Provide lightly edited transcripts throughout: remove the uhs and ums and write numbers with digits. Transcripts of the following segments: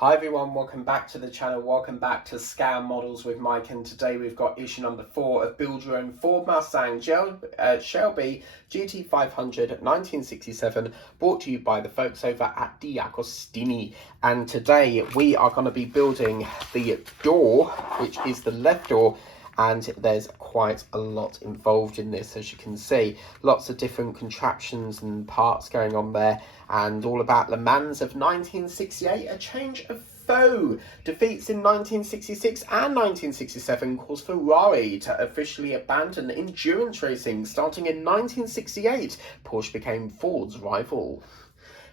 Hi everyone, welcome back to the channel, welcome back to Scam Models with Mike, and today we've got issue number 4 of Build Your Own Ford Mustang Shelby GT500 1967, brought to you by the folks over at D'Agostini. And today we are going to be building the door, which is the left door, and there's quite a lot involved in this, as you can see. Lots of different contraptions and parts going on there, and all about Le Mans of 1968, a change of foe. Defeats in 1966 and 1967 caused Ferrari to officially abandon endurance racing. Starting in 1968, Porsche became Ford's rival.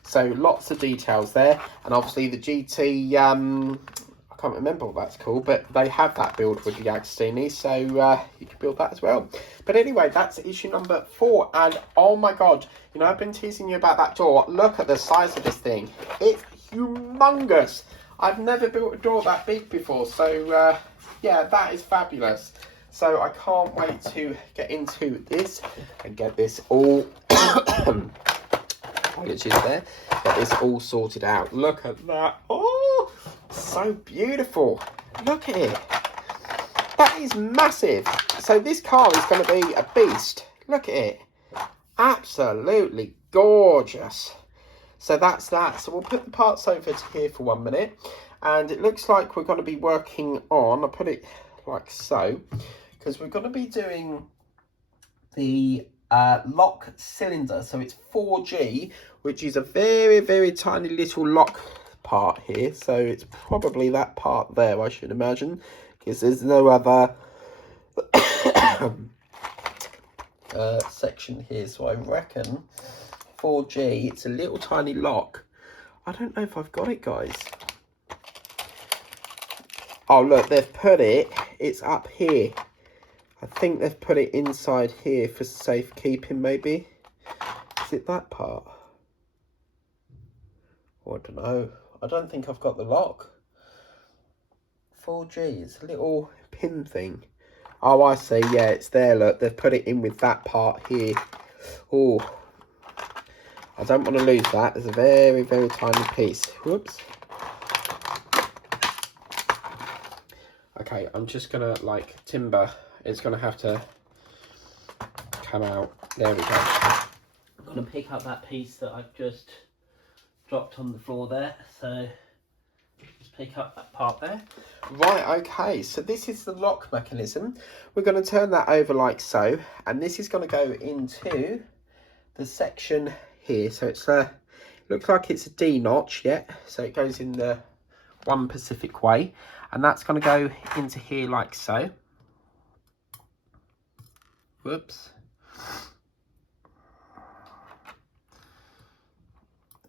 So lots of details there, and obviously the GT, I can't remember what that's called, but they have that build with the Agostini, so you can build that as well. But anyway, that's issue number 4, and oh my god, you know, I've been teasing you about that door. Look at the size of this thing. It's humongous. I've never built a door that big before, so yeah, that is fabulous. So I can't wait to get into this and get this all apologies there, get this all sorted out. Look at that. Oh, so beautiful. Look at it. That is massive. So this car is going to be a beast. Look at it. Absolutely gorgeous. So that's that. So we'll put the parts over to here for 1 minute, and it looks like we're going to be working on, I'll put it like so, because we're going to be doing the lock cylinder. So it's 4G, which is a very, very tiny little lock part here. So it's probably that part there, I should imagine, because there's no other section here. So I reckon 4G, it's a little tiny lock. I don't know if I've got it, guys. Oh look, they've put it, it's up here. I think they've put it inside here for safekeeping, maybe. Is it that part? Oh, I don't know. I don't think I've got the lock. 4G, it's a little pin thing. Oh, I see. Yeah, it's there. Look, they've put it in with that part here. Oh, I don't want to lose that. There's a very, very tiny piece. Whoops. Okay, I'm just going to, like, timber. It's going to have to come out. There we go. I'm going to pick up that piece that I've just dropped on the floor there. So just pick up that part there. Right, okay. So this is the lock mechanism. We're going to turn that over like so. And this is going to go into the section here. So it's looks like it's a D notch, yeah. So it goes in the One Pacific way. And that's going to go into here like so. Whoops.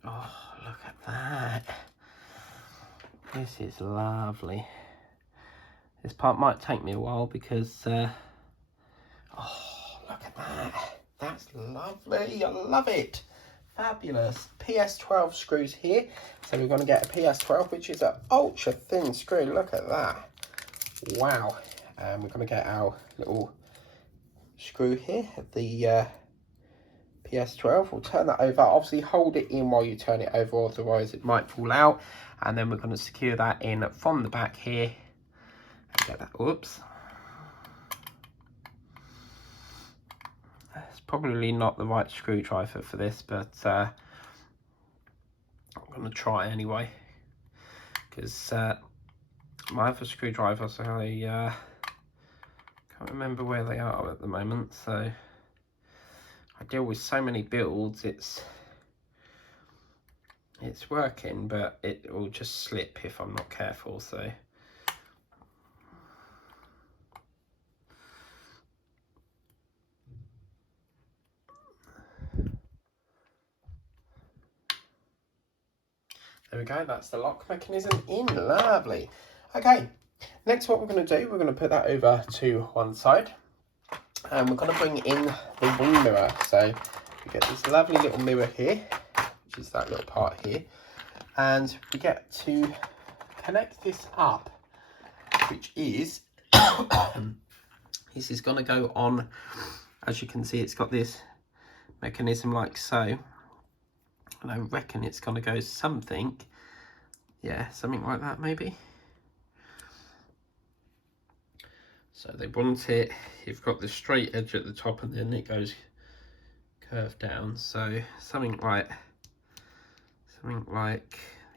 Oh, look at that. This is lovely. This part might take me a while because, oh, look at that. That's lovely. I love it. Fabulous. PS12 screws here. So we're going to get a PS12, which is an ultra thin screw. Look at that. Wow. And we're going to get our little screw here, the PS12. We'll turn that over. Obviously hold it in while you turn it over, otherwise it might fall out. And then we're going to secure that in from the back here. Get that. Whoops. It's probably not the right screwdriver for this, but I'm going to try anyway, because my other screwdrivers, I can't remember where they are at the moment. So I deal with so many builds, it's working, but it will just slip if I'm not careful. So there we go, that's the lock mechanism in. Lovely. Okay, next what we're going to do, we're going to put that over to one side, and we're going to bring in the wing mirror. So we get this lovely little mirror here, which is that little part here, and we get to connect this up, which is this is going to go on. As you can see, it's got this mechanism like so, and I reckon it's going to go something Yeah, something like that maybe. So they want it, you've got the straight edge at the top and then it goes curved down. So something like,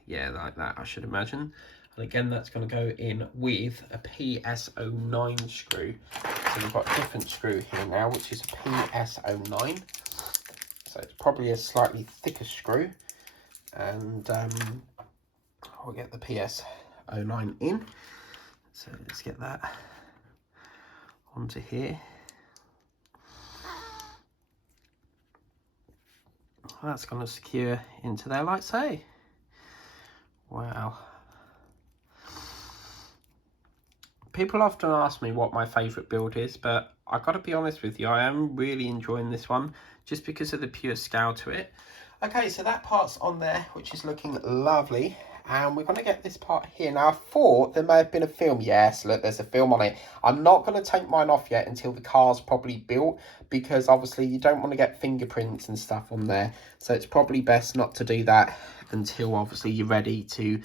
yeah, like that, I should imagine. And again, that's going to go in with a PS09 screw. So we've got a different screw here now, which is a PS09. So it's probably a slightly thicker screw. And we'll get the PS09 in. So let's get that onto here. That's going to secure into there like so. Wow. People often ask me what my favourite build is, but I've got to be honest with you, I am really enjoying this one just because of the pure scale to it. Okay, so that part's on there, which is looking lovely. And we're going to get this part here. Now, I thought there may have been a film. Yes, look, there's a film on it. I'm not going to take mine off yet until the car's probably built, because obviously you don't want to get fingerprints and stuff on there. So it's probably best not to do that until obviously you're ready to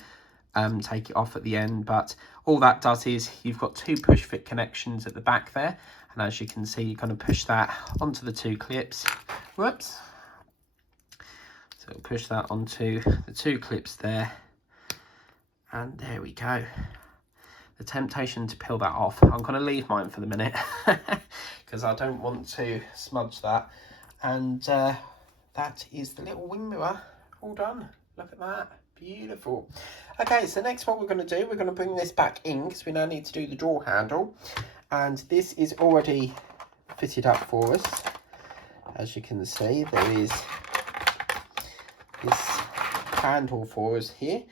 take it off at the end. But all that does is you've got two push fit connections at the back there. And as you can see, you're going to push that onto the two clips. Whoops. So push that onto the two clips there. And there we go. The temptation to peel that off. I'm going to leave mine for the minute because I don't want to smudge that. And that is the little wing mirror all done. Look at that. Beautiful. Okay, so next what we're going to do, we're going to bring this back in because we now need to do the door handle. And this is already fitted up for us. As you can see, there is this handle for us here.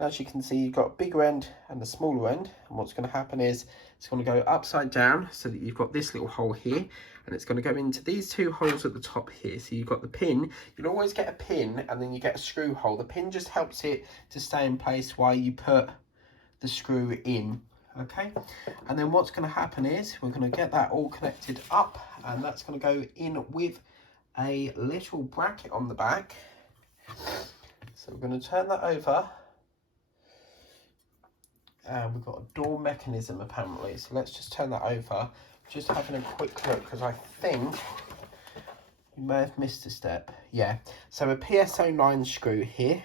As you can see, you've got a bigger end and a smaller end. And what's going to happen is it's going to go upside down so that you've got this little hole here. And it's going to go into these two holes at the top here. So you've got the pin. You'll always get a pin and then you get a screw hole. The pin just helps it to stay in place while you put the screw in. Okay. And then what's going to happen is we're going to get that all connected up. And that's going to go in with a little bracket on the back. So we're going to turn that over. We've got a door mechanism apparently, so let's just turn that over. Just having a quick look because I think you may have missed a step. Yeah, so a PS09 screw here.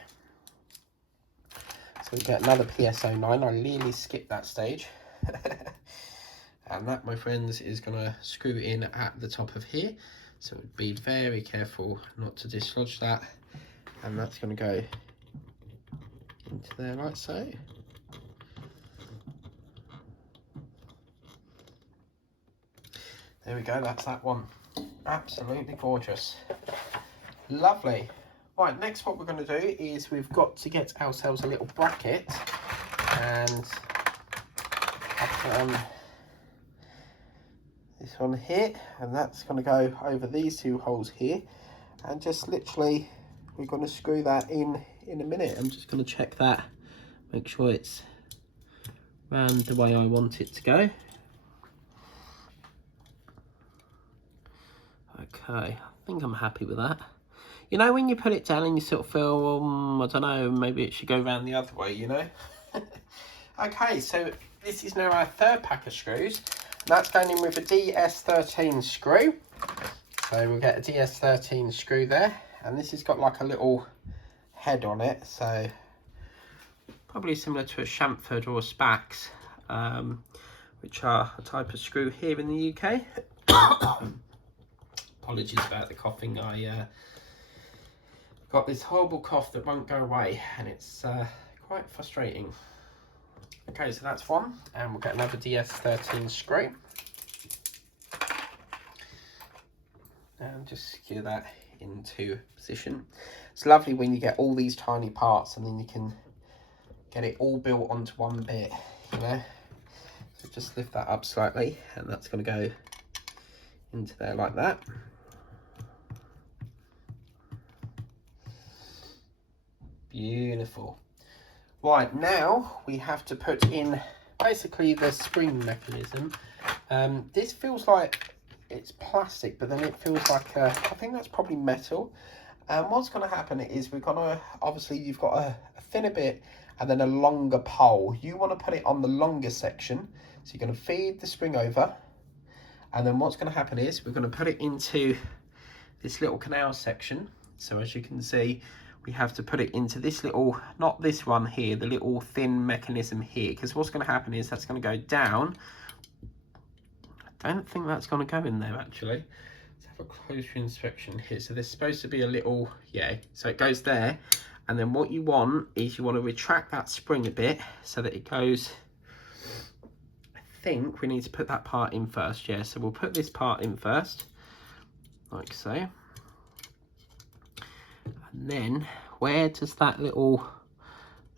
So we get another PS09. I nearly skipped that stage. And that, my friends, is going to screw in at the top of here. So be very careful not to dislodge that. And that's going to go into there like so. There we go, that's that one. Absolutely gorgeous. Lovely. Right, next what we're going to do is we've got to get ourselves a little bracket. And this one here. And that's going to go over these two holes here. And just literally, we're going to screw that in a minute. I'm just going to check that. Make sure it's round the way I want it to go. Okay, I think I'm happy with that. You know, when you put it down and you sort of feel, I don't know, maybe it should go around the other way, you know? Okay, so this is now our third pack of screws. And that's going in with a DS13 screw. So we'll get a DS13 screw there. And this has got like a little head on it. So probably similar to a chamfered or a Spax, which are a type of screw here in the UK. Apologies about the coughing. I got this horrible cough that won't go away, and it's quite frustrating. Okay, so that's one, and we'll get another DS13 screw. And just secure that into position. It's lovely when you get all these tiny parts and then you can get it all built onto one bit, you know. So just lift that up slightly, and that's going to go into there like that. Beautiful. Right, now we have to put in basically the spring mechanism. This feels like it's plastic, but then it feels like I think that's probably metal. And what's going to happen is we're going to, obviously you've got a thinner bit and then a longer pole. You want to put it on the longer section. So you're going to feed the spring over, and then what's going to happen is we're going to put it into this little canal section. So as you can see, we have to put it into this little, not this one here, the little thin mechanism here, because what's going to happen is that's going to go down. I don't think that's going to go in there actually. Let's have a closer inspection here. So there's supposed to be a little, yeah, so it goes there. And then what you want is you want to retract that spring a bit so that it goes, I think we need to put that part in first, yeah. So we'll put this part in first, like so. And then where does that little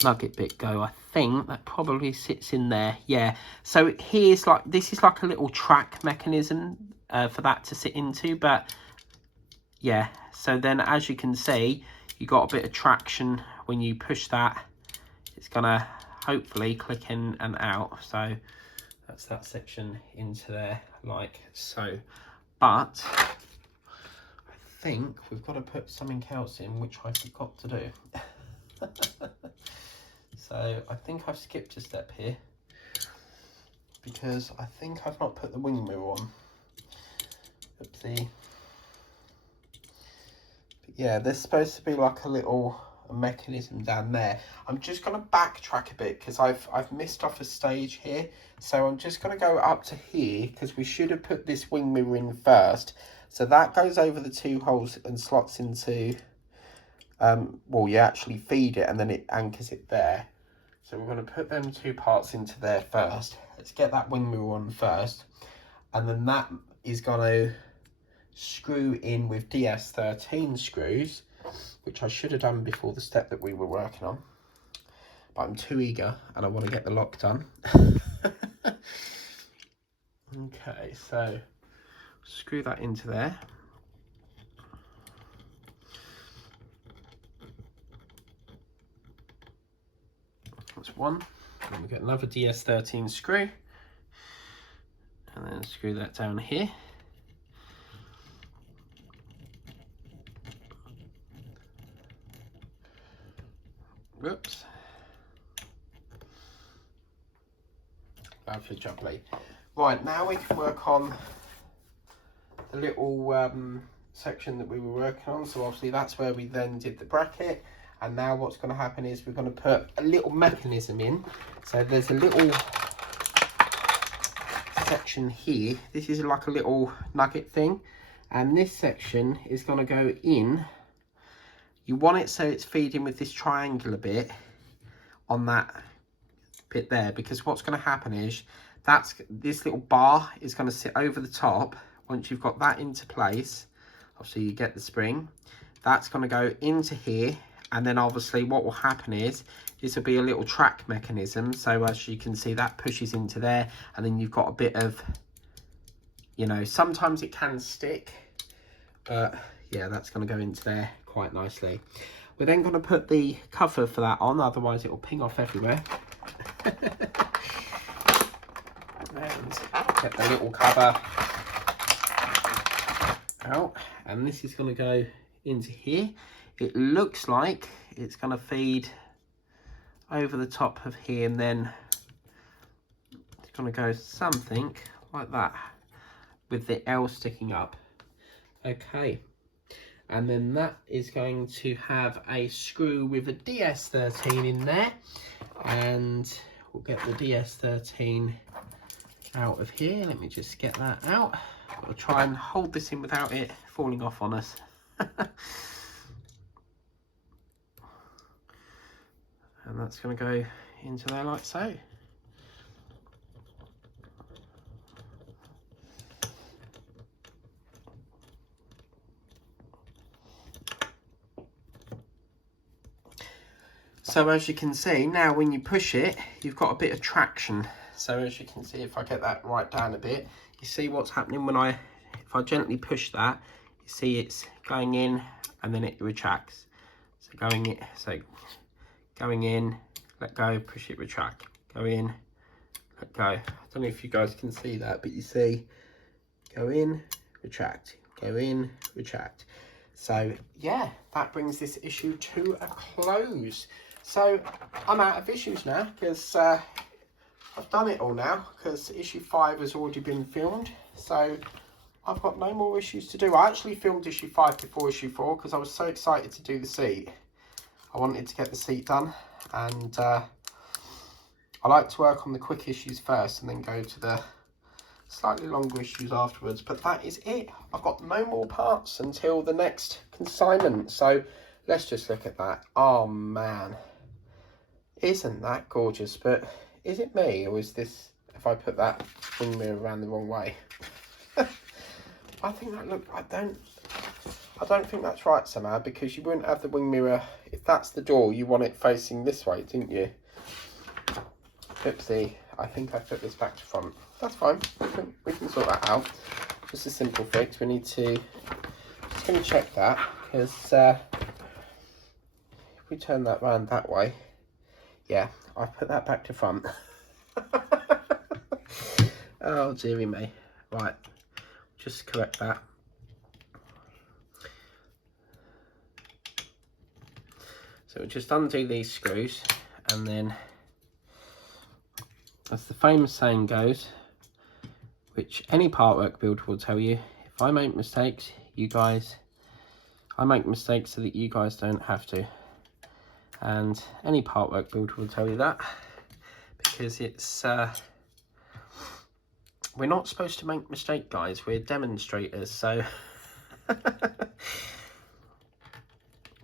nugget bit go? I think that probably sits in there, yeah. So here's like, this is like a little track mechanism for that to sit into, but yeah. So then as you can see, you got a bit of traction when you push that. It's gonna hopefully click in and out. So that's that section into there like so. But I think we've got to put something else in, which I forgot to do. So I think I've skipped a step here because I think I've not put the wing mirror on. Oopsie. But yeah, there's supposed to be like a little mechanism down there. I'm just going to backtrack a bit because I've missed off a stage here. So I'm just going to go up to here because we should have put this wing mirror in first. So that goes over the two holes and slots into, well, you actually feed it and then it anchors it there. So we're going to put them two parts into there first. Let's get that wing mirror on first. And then that is going to screw in with DS13 screws, which I should have done before the step that we were working on. But I'm too eager and I want to get the lock done. Okay, so screw that into there. That's one. And then we get another DS13 screw. And then screw that down here. Whoops. Lovely jubbly. Right, now we can work on the little section that we were working on. So obviously that's where we then did the bracket. And now what's going to happen is we're going to put a little mechanism in. So there's a little section here. This is like a little nugget thing. And this section is going to go in. You want it so it's feeding with this triangular bit on that bit there. Because what's going to happen is this little bar is going to sit over the top. Once you've got that into place, obviously you get the spring. That's going to go into here. And then obviously what will happen is this will be a little track mechanism. So as you can see, that pushes into there. And then you've got a bit of, you know, sometimes it can stick. But yeah, that's going to go into there quite nicely. We're then going to put the cover for that on. Otherwise it will ping off everywhere. And get the little cover out. And this is going to go into here. It looks like it's going to feed over the top of here, and then it's going to go something like that with the L sticking up. Okay, and then that is going to have a screw with a DS13 in there, and we'll get the DS13 out of here. Let me just get that out. I'll try and hold this in without it falling off on us. And that's going to go into there like so. So as you can see, now when you push it, you've got a bit of traction. So as you can see, if I get that right down a bit, you see what's happening when if I gently push that, you see it's going in and then it retracts. So going in, let go, push it, retract, go in, let go. I don't know if you guys can see that, but you see, go in, retract, go in, retract. So yeah, that brings this issue to a close. So I'm out of issues now because I've done it all now, because issue 5 has already been filmed. So I've got no more issues to do. I actually filmed issue 5 before issue 4 because I was so excited to do the seat. I wanted to get the seat done, and I like to work on the quick issues first and then go to the slightly longer issues afterwards. But that is it. I've got no more parts until the next consignment. So let's just look at that. Oh man, isn't that gorgeous? But is it me, or is this, if I put that wing mirror around the wrong way? I think that look, I don't think that's right somehow, because you wouldn't have the wing mirror, if that's the door, you want it facing this way, didn't you? Oopsie, I think I put this back to front. That's fine, we can sort that out. Just a simple fix. We need to, just going to check that, because if we turn that round that way, yeah, I put that back to front. Oh dearie me. Right, just correct that. So we'll just undo these screws, and then, as the famous saying goes, which any part work builder will tell you, if I make mistakes, I make mistakes so that you guys don't have to. And any part work builder will tell you that, because it's we're not supposed to make mistakes, guys. We're demonstrators, so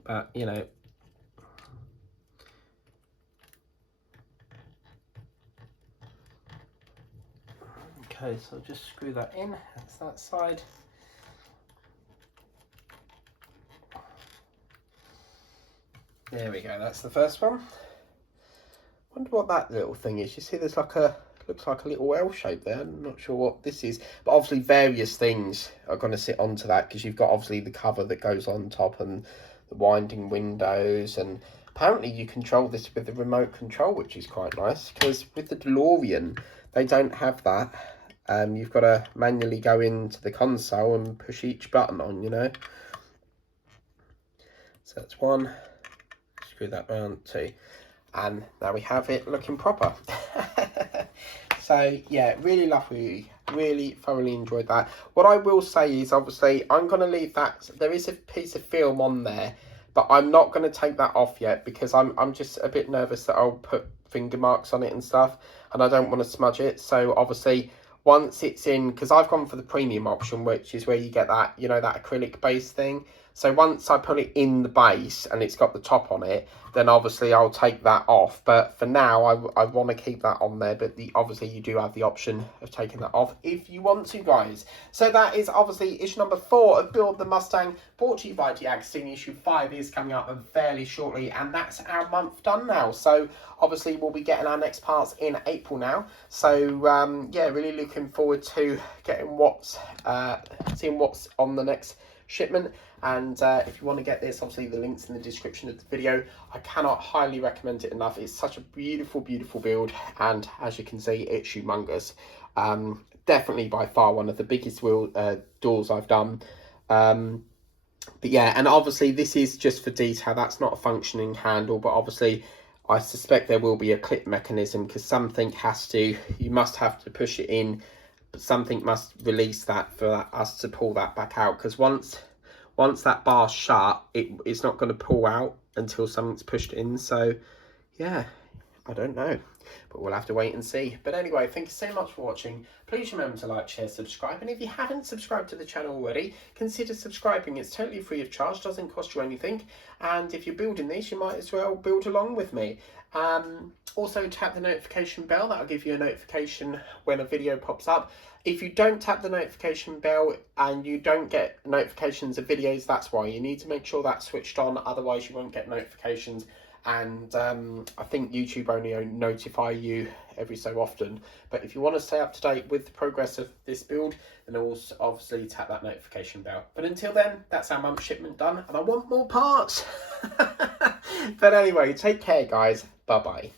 but you know, okay, so I'll just screw that in. That's that side. There we go, that's the first one. Wonder what that little thing is. You see there's like a, looks like a little L shape there. I'm not sure what this is, but obviously various things are going to sit onto that, because you've got obviously the cover that goes on top and the winding windows, and apparently you control this with the remote control, which is quite nice, because with the DeLorean they don't have that. You've got to manually go into the console and push each button on, you know. So that's one. Screw that round, 2, and now we have it looking proper. So yeah, really lovely, really thoroughly enjoyed that. What I will say is, obviously I'm going to leave that, there is a piece of film on there, but I'm not going to take that off yet, because I'm just a bit nervous that I'll put finger marks on it and stuff, and I don't want to smudge it. So obviously once it's in, because I've gone for the premium option, which is where you get that, you know, that acrylic base thing. So once I put it in the base and it's got the top on it, then obviously I'll take that off. But for now, I want to keep that on there. But obviously you do have the option of taking that off if you want to, guys. So that is obviously issue number 4 of Build the Mustang, brought to you by D'Agostini. Issue 5 is coming up fairly shortly, and that's our month done now. So obviously we'll be getting our next parts in April now. So yeah, really looking forward to getting seeing what's on the next shipment. And if you want to get this, obviously the link's in the description of the video. I cannot highly recommend it enough. It's such a beautiful build, and as you can see, it's humongous. Definitely by far one of the biggest doors I've done. But yeah, and obviously this is just for detail. That's not a functioning handle, but obviously I suspect there will be a clip mechanism, because something you must have to push it in, but something must release that for us to pull that back out, because once that bar's shut, it's not going to pull out until something's pushed in. So yeah, I don't know, but we'll have to wait and see. But anyway, thank you so much for watching. Please remember to like, share, subscribe, and if you haven't subscribed to the channel already, consider subscribing. It's totally free of charge, doesn't cost you anything, and if you're building this, you might as well build along with me. Also tap the notification bell. That'll give you a notification when a video pops up. If you don't tap the notification bell and you don't get notifications of videos, that's why. You need to make sure that's switched on, otherwise you won't get notifications. And I think YouTube only notify you every so often. But if you want to stay up to date with the progress of this build, then also obviously tap that notification bell. But until then, that's our month shipment done, and I want more parts. But anyway, take care, guys. Bye bye.